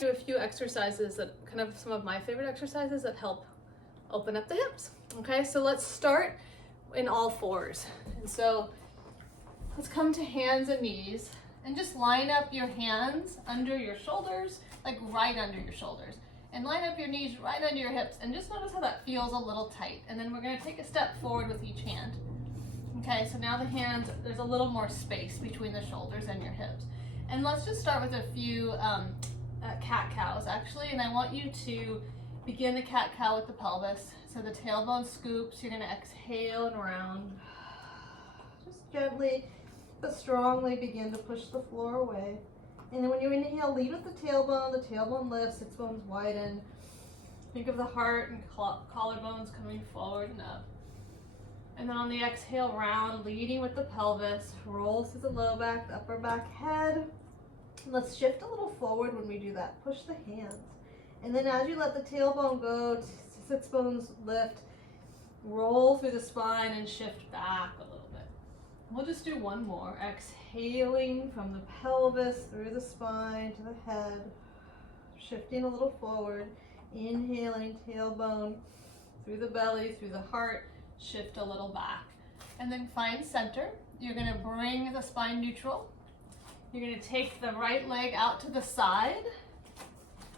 Do a few exercises that kind of some of my favorite exercises that help open up the hips. Okay, so let's start in all fours. And so let's come to hands and knees and just line up your hands under your shoulders, like right under your shoulders. And line up your knees right under your hips and just notice how that feels a little tight. And then we're going to take a step forward with each hand. Okay, so now the hands, there's a little more space between the shoulders and your hips. And let's just start with a few cat-cows actually, and I want you to begin the cat-cow with the pelvis. So the tailbone scoops, you're going to exhale and round. Just gently but strongly begin to push the floor away. And then when you inhale, lead with the tailbone lifts, sits bones widen. Think of the heart and collarbones coming forward and up. And then on the exhale, round, leading with the pelvis, roll through the low back, the upper back, head. Let's shift a little forward when we do that. Push the hands. And then as you let the tailbone go, sits bones lift, roll through the spine and shift back a little bit. We'll just do one more. Exhaling from the pelvis through the spine to the head, shifting a little forward. Inhaling, tailbone through the belly, through the heart, shift a little back. And then find center. You're going to bring the spine neutral. You're going to take the right leg out to the side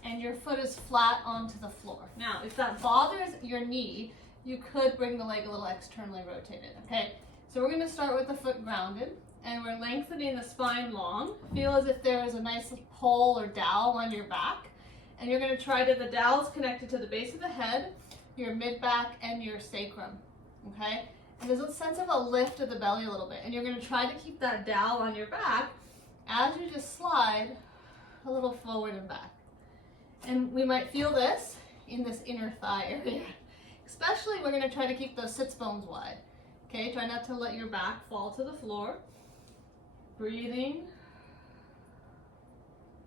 and your foot is flat onto the floor. Now, if that bothers your knee, you could bring the leg a little externally rotated, okay? So we're going to start with the foot grounded and we're lengthening the spine long. Feel as if there is a nice pole or dowel on your back. And you're going to try to, the dowel is connected to the base of the head, your mid-back, and your sacrum, okay? And there's a sense of a lift of the belly a little bit. And you're going to try to keep that dowel on your back as you just slide a little forward and back. And we might feel this in this inner thigh area. Especially, we're going to try to keep those sits bones wide. Okay, try not to let your back fall to the floor. Breathing.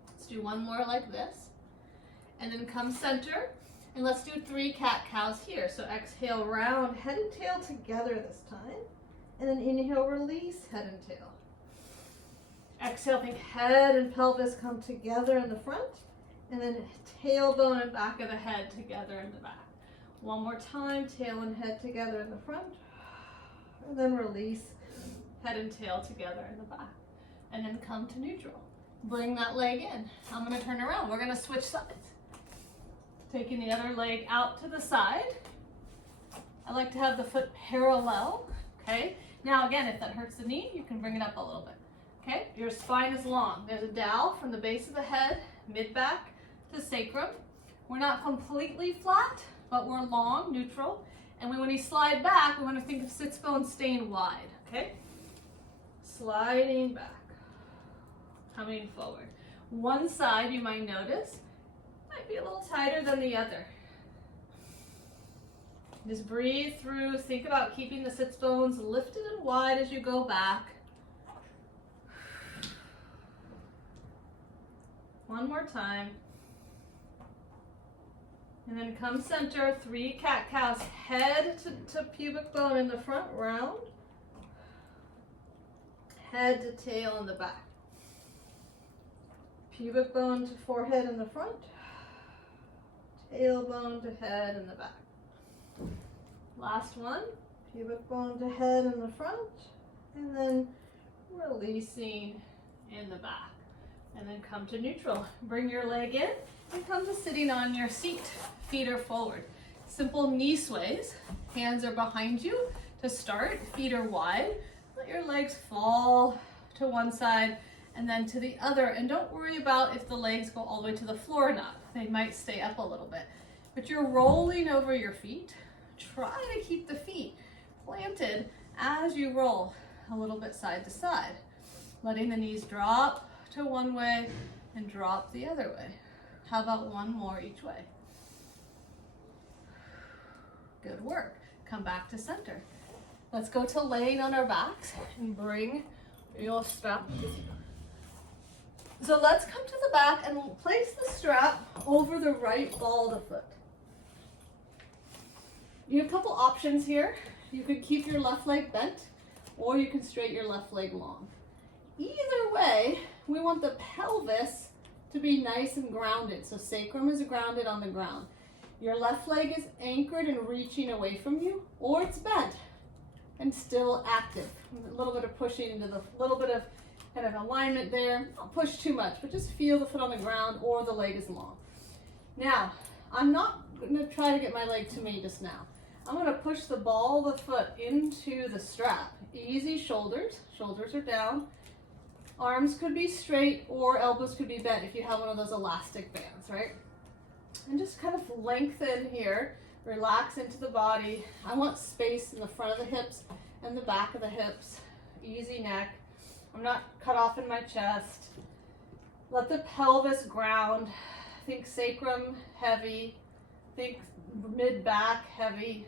Let's do one more like this. And then come center. And let's do 3 cat-cows here. So exhale, round, head and tail together this time. And then inhale, release, head and tail. Exhale, think head and pelvis come together in the front. And then tailbone and back of the head together in the back. One more time, tail and head together in the front. And then release, head and tail together in the back. And then come to neutral. Bring that leg in. I'm going to turn around. We're going to switch sides. Taking the other leg out to the side. I like to have the foot parallel. Okay. Now again, if that hurts the knee, you can bring it up a little bit. Okay. Your spine is long. There's a dowel from the base of the head, mid-back to sacrum. We're not completely flat, but we're long, neutral. And when we slide back, we want to think of sits bones staying wide. Okay. Sliding back. Coming forward. One side, you might notice, might be a little tighter than the other. Just breathe through. Think about keeping the sits bones lifted and wide as you go back. One more time. And then come center, 3 cat-cows, head to pubic bone in the front, round. Head to tail in the back. Pubic bone to forehead in the front. Tailbone to head in the back. Last one, pubic bone to head in the front, and then releasing in the back. And then come to neutral. Bring your leg in and come to sitting on your seat. Feet are forward. Simple knee sways. Hands are behind you to start. Feet are wide. Let your legs fall to one side and then to the other. And don't worry about if the legs go all the way to the floor or not. They might stay up a little bit. But you're rolling over your feet. Try to keep the feet planted as you roll a little bit side to side. Letting the knees drop to one way and drop the other way. How about one more each way? Good work. Come back to center. Let's go to laying on our backs and bring your strap with you. So let's come to the back and place the strap over the right ball of the foot. You have a couple options here. You could keep your left leg bent or you can straighten your left leg long. Either way, we want the pelvis to be nice and grounded. So sacrum is grounded on the ground. Your left leg is anchored and reaching away from you, or it's bent and still active. A little bit of pushing into the little bit of kind of alignment there. Don't push too much, but just feel the foot on the ground or the leg is long. Now, I'm not going to try to get my leg to me just now. I'm going to push the ball of the foot into the strap. Easy shoulders. Shoulders are down. Arms could be straight or elbows could be bent if you have one of those elastic bands, right? And just kind of lengthen here. Relax into the body. I want space in the front of the hips and the back of the hips. Easy neck. I'm not cut off in my chest. Let the pelvis ground. Think sacrum heavy. Think mid-back heavy.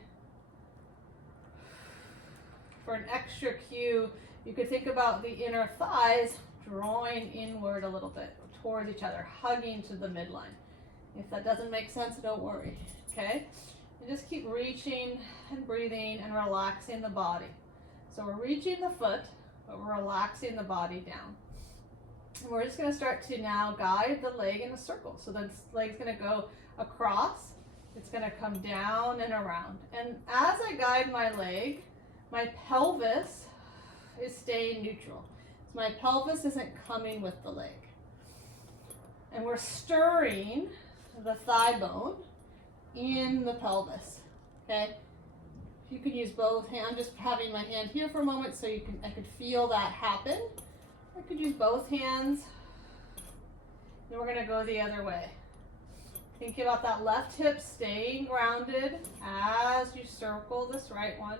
For an extra cue, you could think about the inner thighs drawing inward a little bit towards each other, hugging to the midline. If that doesn't make sense, don't worry, okay? And just keep reaching and breathing and relaxing the body. So we're reaching the foot, but we're relaxing the body down. And we're just going to start to now guide the leg in a circle. So the leg's going to go across. It's going to come down and around. And as I guide my leg, my pelvis is staying neutral. So my pelvis isn't coming with the leg. And we're stirring the thigh bone in the pelvis, okay? You can use both hands. I'm just having my hand here for a moment so I could feel that happen. I could use both hands. Then we're gonna go the other way. Think about that left hip staying grounded as you circle this right one.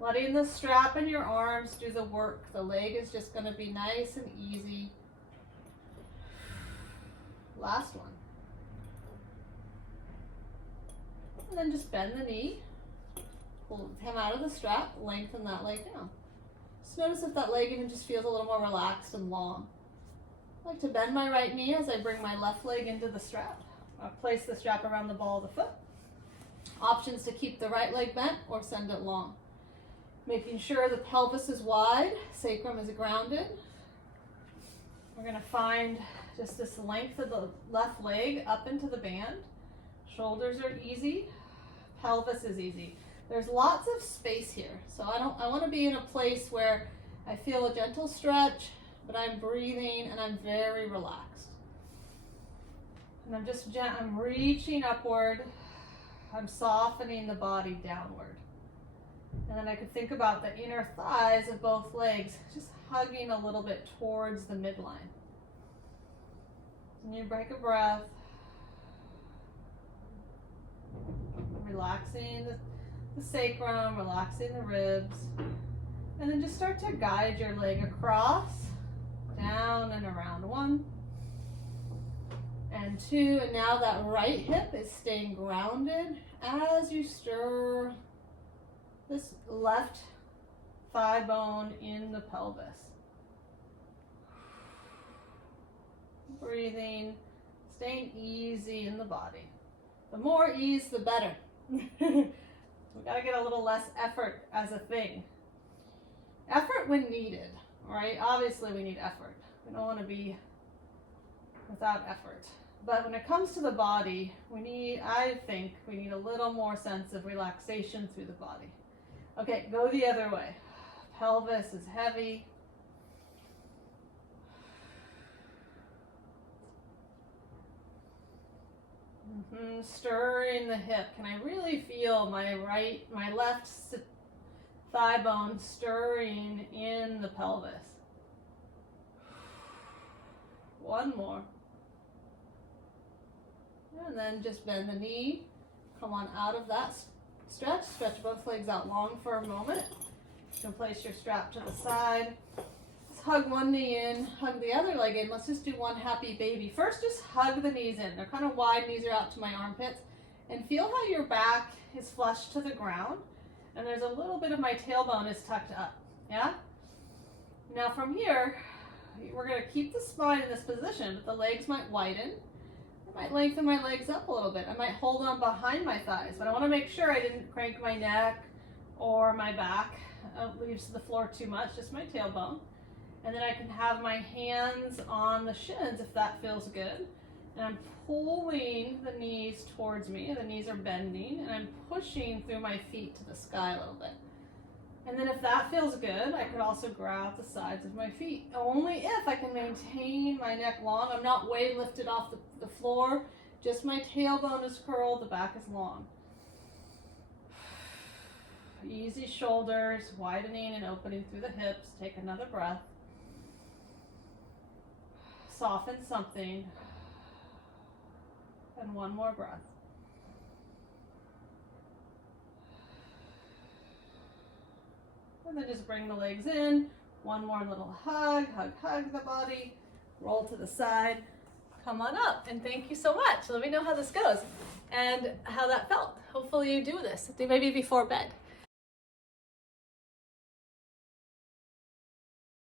Letting the strap in your arms do the work. The leg is just gonna be nice and easy. Last one. And then just bend the knee. Come out of the strap, lengthen that leg down. Just notice if that leg even just feels a little more relaxed and long. I like to bend my right knee as I bring my left leg into the strap. I'll place the strap around the ball of the foot. Options to keep the right leg bent or send it long. Making sure the pelvis is wide, sacrum is grounded. We're going to find just this length of the left leg up into the band. Shoulders are easy, pelvis is easy. There's lots of space here, so I want to be in a place where I feel a gentle stretch, but I'm breathing and I'm very relaxed. And I'm reaching upward. I'm softening the body downward. And then I could think about the inner thighs of both legs just hugging a little bit towards the midline. And you break a breath. Relaxing the sacrum, relaxing the ribs. And then just start to guide your leg across, down and around. 1 and 2. And now that right hip is staying grounded as you stir this left thigh bone in the pelvis. Breathing, staying easy in the body. The more ease, the better. We gotta get a little less effort as a thing. Effort when needed, right? Obviously we need effort. We don't want to be without effort. But when it comes to the body, I think we need a little more sense of relaxation through the body. Okay, go the other way. Pelvis is heavy. Stirring the hip. Can I really feel my left thigh bone stirring in the pelvis? 1 more. And then just bend the knee. Come on out of that stretch. Stretch both legs out long for a moment. You can place your strap to the side. Let's hug one knee in, hug the other leg in. Let's just do one happy baby. First, just hug the knees in. They're kind of wide, knees are out to my armpits. And feel how your back is flush to the ground. And there's a little bit of my tailbone is tucked up. Yeah? Now from here, we're going to keep the spine in this position, but the legs might widen. I might lengthen my legs up a little bit. I might hold on behind my thighs, but I want to make sure I didn't crank my neck or my back leaves the floor too much, just my tailbone. And then I can have my hands on the shins if that feels good. And I'm pulling the knees towards me. The knees are bending, and I'm pushing through my feet to the sky a little bit. And then if that feels good, I could also grab the sides of my feet. Only if I can maintain my neck long. I'm not way lifted off the floor. Just my tailbone is curled, the back is long. Easy shoulders, widening and opening through the hips. Take another breath. Soften something. And one more breath. And then just bring the legs in. One more little hug, hug, hug the body. Roll to the side. Come on up, and thank you so much. Let me know how this goes and how that felt. Hopefully you do this, maybe before bed.